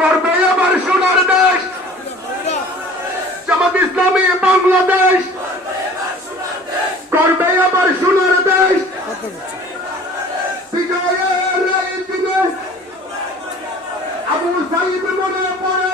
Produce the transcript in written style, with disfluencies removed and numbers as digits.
করবে আবার সোনার দেশ জামাত ইসলামী বাংলাদেশ করবে আবার সোনার দেশ বিজয়ের এই দিনে আবু সাইদ মনে পড়ে